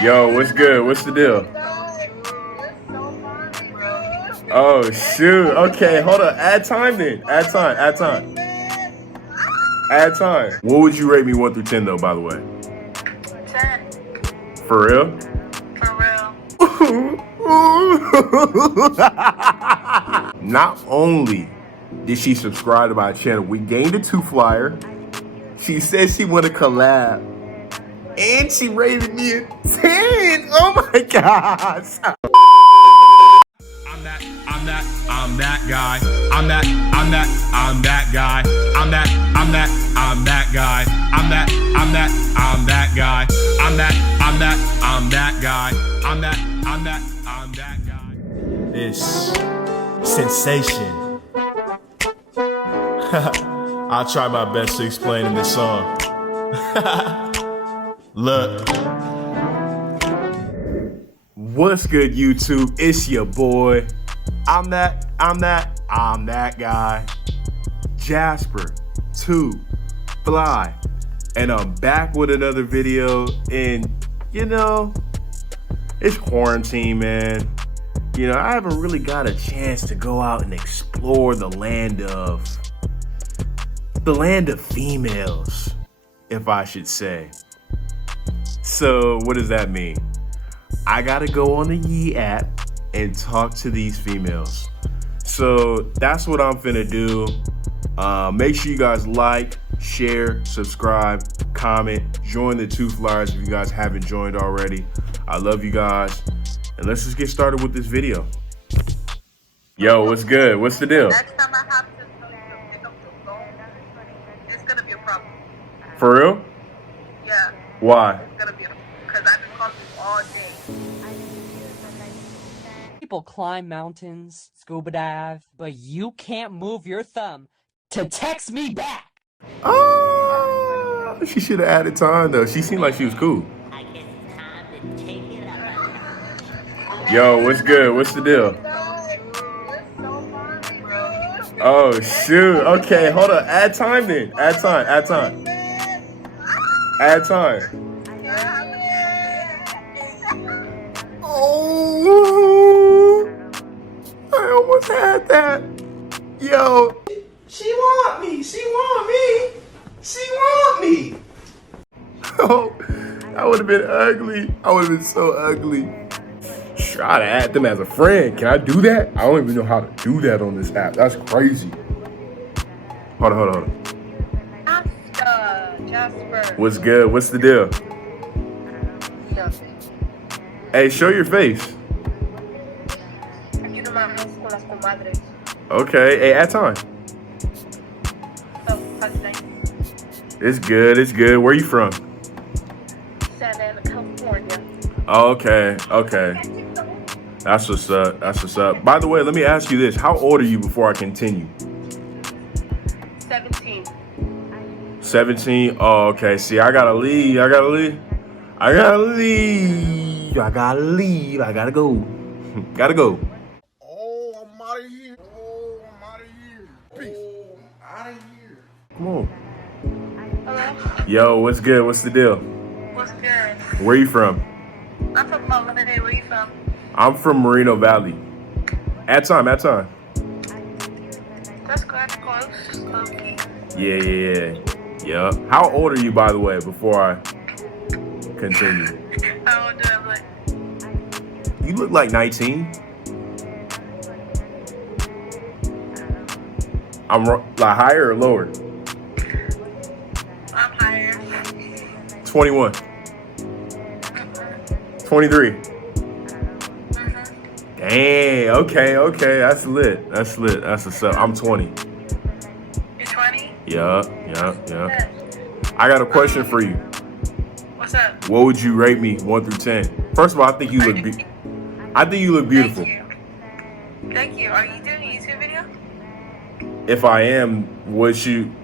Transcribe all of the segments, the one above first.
Yo, what's good? What's the deal? Oh, shoot. Okay, hold on. Add time then. Add time. Add time. Add time. What would you rate me 1 through 10 though, by the way? 10. For real? For real. Not only did she subscribe to my channel, we gained a TooFlyer. She said she wanted to collab. And she rated me a 10. Oh my gosh. I'm that guy. I'm that guy. I'm that guy. I'm that guy. This sensation. I'll try my best to explain in this song. Look. What's good, YouTube? It's your boy. I'm that guy. JasperTooFly. And I'm back with another video. And you know, it's quarantine, man. You know, I haven't really got a chance to go out and explore the land of females, if I should say. So what does that mean? I gotta go on the Yee app and talk to these females. So that's what I'm finna do. Make sure you guys like, share, subscribe, comment, join the TooFlyers if you guys haven't joined already. I love you guys. And let's just get started with this video. Yo, what's good? What's the deal? Next time I have to tell you to pick up the phone, it's gonna be a problem. For real? Yeah. Why? It's gonna be because I've been calling you all day. People climb mountains, scuba dive, but you can't move your thumb to text me back. Oh, she should have added time though. She seemed like she was cool. Yo, what's good? What's the deal? Oh, shoot. Okay, hold on. Add time then. Add time. Add time. Add time. Oh, I almost had that. Yo. She want me. She want me. She want me. Oh, that would have been ugly. I would have been so ugly. Try to add them as a friend. Can I do that? I don't even know how to do that on this app. That's crazy. Hold on. Jasper. What's good? What's the deal? Nothing. Hey, show your face. Aquí nomás con las comadres. Okay. Hey, add time. So, how's it? It's good. It's good. Where you from? Santa Ana, California. Okay. That's what's up. That's what's up. By the way, let me ask you this. How old are you before I continue? 17. 17? Oh, okay. See, I gotta leave. I gotta go. Gotta go. Oh, I'm out of here. Peace. Out of here. Come on. Hello? Yo, what's good? What's the deal? What's good? Where you from? I'm from Monday. Where you from? I'm from Moreno Valley. Add time. That's good. Close. Low-key. Yeah. How old are you, by the way, before I continue? How old do I look? You look like 19. I'm like higher or lower? I'm higher. 21. 23. Dang, okay. That's lit. That's what's up. I'm 20. You're 20? Yeah. I got a question for you. What's up? What would you rate me 1 through 10? First of all, I think you look beautiful. Thank you. Are you doing a YouTube video? If I am,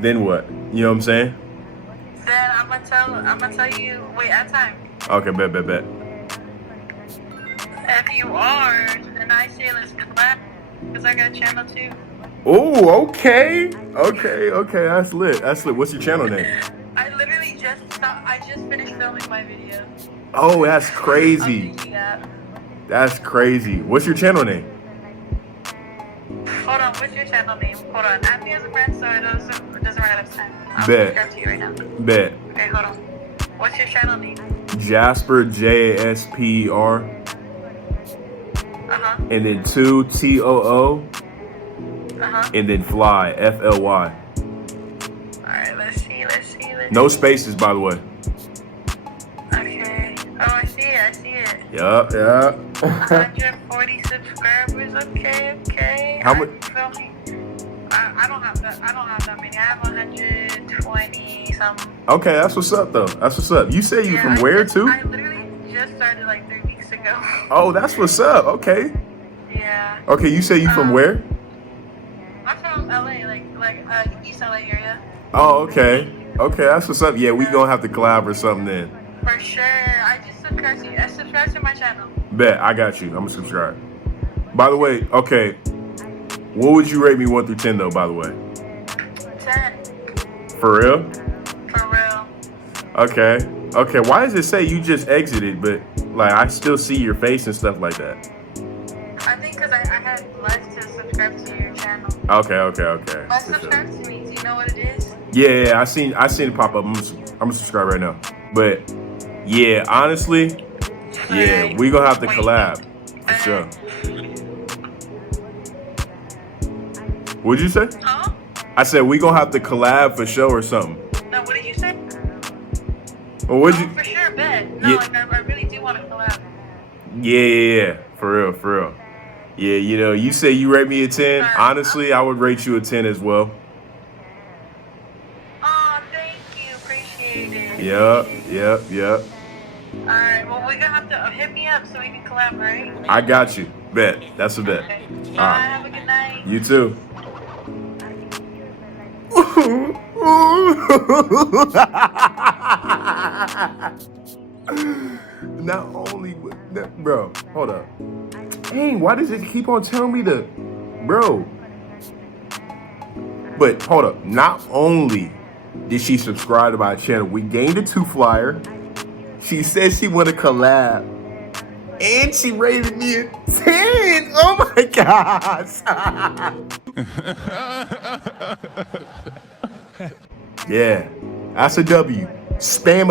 then what? You know what I'm saying? Then I'm gonna tell you. Wait, at time. Okay, bet. If you are, then I say let's collab. Because I got a channel too. Oh, okay. That's lit. What's your channel name? I literally I just finished filming my video. Oh, that's crazy. That's crazy. What's your channel name? Hold on, what's your channel name? Hold on. Add me as a friend so it doesn't run out of time. I'll Bet. subscribe to you right now. Bet. Okay, hold on. What's your channel name? Jasper, JasperTooFly. And then 2 TOO. And then fly, FLY. Alright, let's see. No spaces, by the way. Okay. Oh, I see it. Yup. 140 subscribers. Okay. How much? I don't have that many. I have 120 something. Okay, that's what's up, though. That's what's up. You say you from where, too? I literally just started like 3 weeks ago. Oh, that's what's up. Okay. Yeah. Okay, you say you from where? I'm from LA, like East LA area. Oh, okay. Okay, that's what's up. Yeah, we gonna have to collab or something then. For sure. I just subscribed to you. Subscribe to my channel. Bet, I got you. I'm gonna subscribe. By the way, okay. What would you rate me 1 through 10 though, by the way? 10. For real? For real. Okay. Okay, why does it say you just exited, but like I still see your face and stuff like that? I think because I had left to subscribe to your channel. Okay. But For subscribe to me. Do you know what it is? Yeah, I seen it pop up. I'm gonna subscribe right now. But yeah, honestly, yeah, we gonna have to collab for sure. What'd you say? Huh? I said we gonna have to collab for sure or something. No, what did you say? Well, what'd you? For sure, bet. No, Yeah. like I really do want to collab. Yeah. For real. Yeah, you know, you say you rate me a 10. Honestly, I would rate you a 10 as well. Oh, thank you. Appreciate it. Yep. Alright, well, we're gonna have to hit me up so we can collab, right? I got you. Bet. That's a bet. Okay. All Bye. right. Have a good night. You too. Not only with that, bro, hold up. Dang, why does it keep on telling me to, bro? But hold up, not only did she subscribe to my channel, we gained a 2 flyer. She said she want to collab. And she rated me a 10. Oh my gosh. Yeah, that's a W. Spam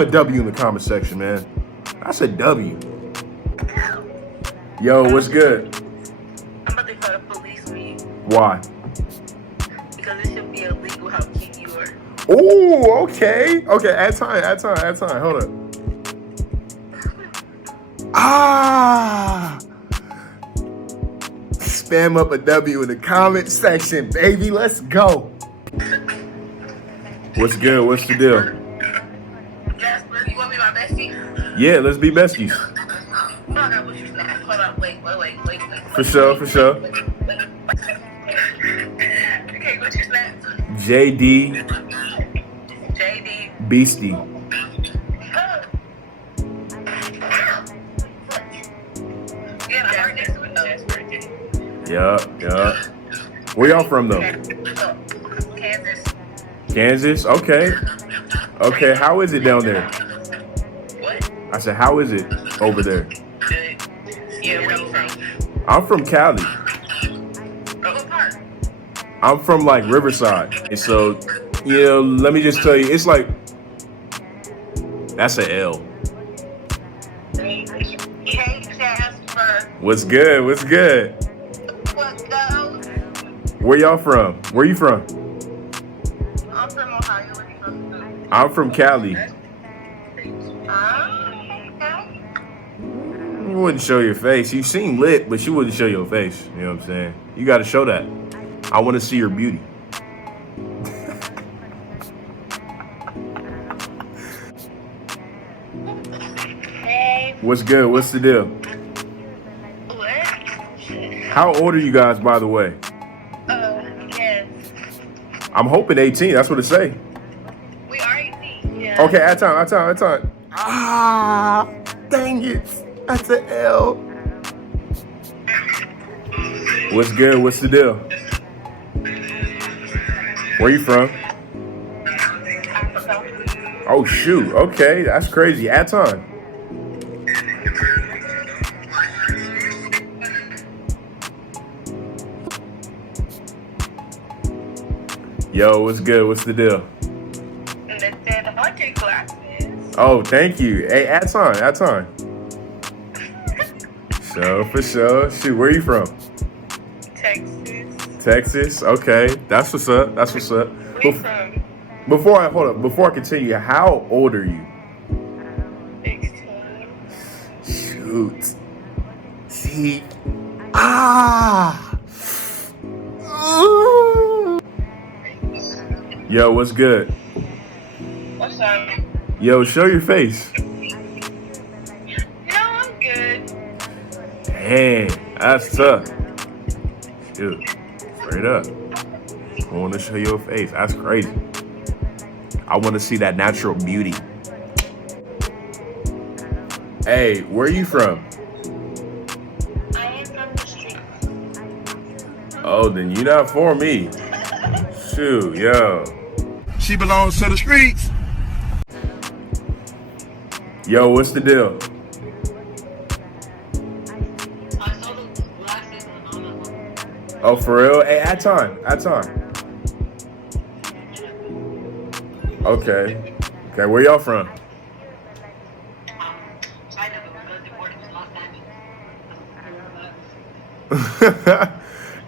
a W in the comment section, man. That's a W. Yo, what's good? I'm about to call the police on you Why? because it should be illegal how cute you are. Oh, okay. Okay, add time. Hold up. Spam up a W in the comment section, baby. Let's go. What's good? What's the deal? Jasper, you want to be my bestie? Yeah, let's be besties. Hold on, what's your name? Hold on, wait. For sure. Okay, what's your snap? JD JD. Beastie. Yeah, I heard next to it. Jasper. Yup. Where y'all from though? Kansas. Kansas? Okay. Okay, how is it down there? What? I said, how is it over there? Good. Yeah, where you from? I'm from Cali. What part? I'm from like Riverside. And so, you know, let me just tell you, it's like, that's an L. Hey, Jasper. What's good? What's up? Where y'all from? Where you from? I'm from Ohio. Where you from? I'm from Cali. You wouldn't show your face. You seem lit, but you wouldn't show your face. You know what I'm saying? You got to show that. I want to see your beauty. Hey. What's good? What's the deal? What? How old are you guys, by the way? Yes. I'm hoping 18. That's what it say. We are 18. Yeah. Okay, add time. Dang it. That's an L. What's good? What's the deal? Where you from? Africa. Oh shoot. Okay, that's crazy. At time. Yo, what's good? What's the deal? Let's say the hunting classes. Oh, thank you. Hey, at time. At time. So for sure. Shoot, where you from? Texas. Texas. Okay, that's what's up. That's what's up. Where you from? Before I continue, how old are you? 16. Shoot. See. Ah. Ooh. Yo, what's good? What's up? Yo, show your face. No, I'm good. Dang, that's tough. Shoot, straight up. I want to show your face. That's crazy. I want to see that natural beauty. Hey, where are you from? I am from the streets. Oh, then you're not for me. Shoot, yo. She belongs to the streets. Yo, what's the deal? I saw the glasses on the Oh, for real? Hey, at time. Okay. Okay, where y'all from?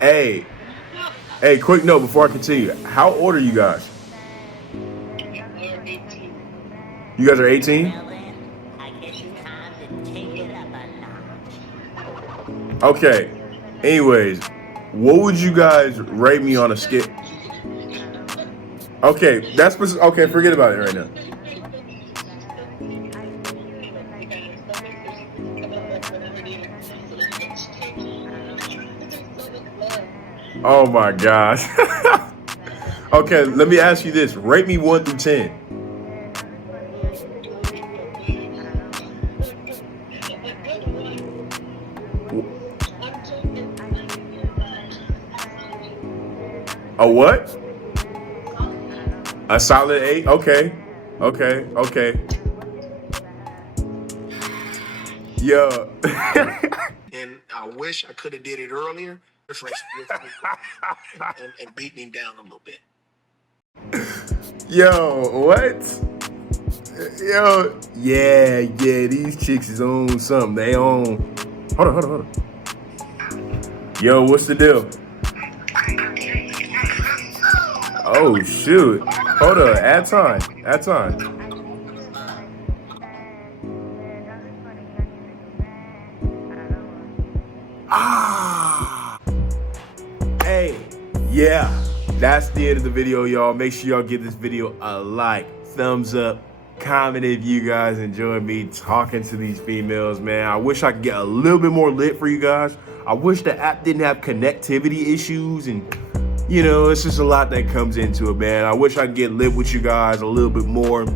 Hey, quick note before I continue. How old are you guys? You guys are 18? Okay. Anyways, what would you guys rate me on a scale? Okay, okay, forget about it right now. Oh my gosh. Okay, let me ask you this. Rate me 1 through 10. A what? A solid 8? Okay. Yo. And I wish I could have did it earlier. And beaten him down a little bit. Yo, what? Yo, yeah, these chicks is on something. They on. Hold on. Yo, what's the deal? Oh, shoot. Hold on, at time. Ah. Hey, yeah. That's the end of the video, y'all. Make sure y'all give this video a like, thumbs up, comment if you guys enjoy me talking to these females, man. I wish I could get a little bit more lit for you guys. I wish the app didn't have connectivity issues, and you know, it's just a lot that comes into it, man. I wish I could get lit with you guys a little bit more,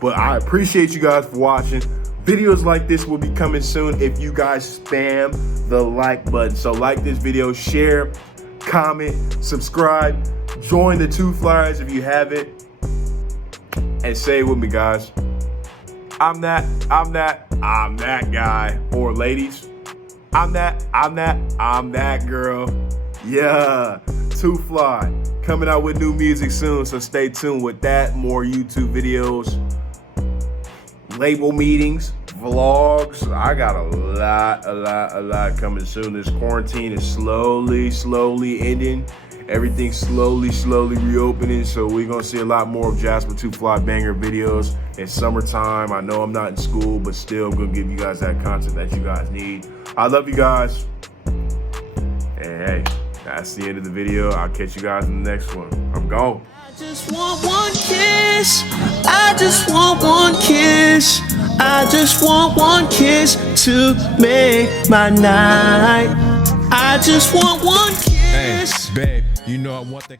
but I appreciate you guys for watching. Videos like this will be coming soon if you guys spam the like button. So like this video, share, comment, subscribe, join the TooFlyers if you haven't, and say it with me, guys. I'm that guy. Or ladies, I'm that girl. Yeah, TooFly coming out with new music soon, so stay tuned with that. More YouTube videos, label meetings, vlogs. I got a lot coming soon. This quarantine is slowly ending. Everything's slowly reopening, so we're gonna see a lot more of JasperTooFly banger videos in summertime. I know I'm not in school, but still I'm gonna give you guys that content that you guys need. I love you guys. And hey, that's the end of the video. I'll catch you guys in the next one. I'm gone. I just want one kiss. I just want one kiss. I just want one kiss to make my night. I just want one kiss. Hey, babe, you know I want that.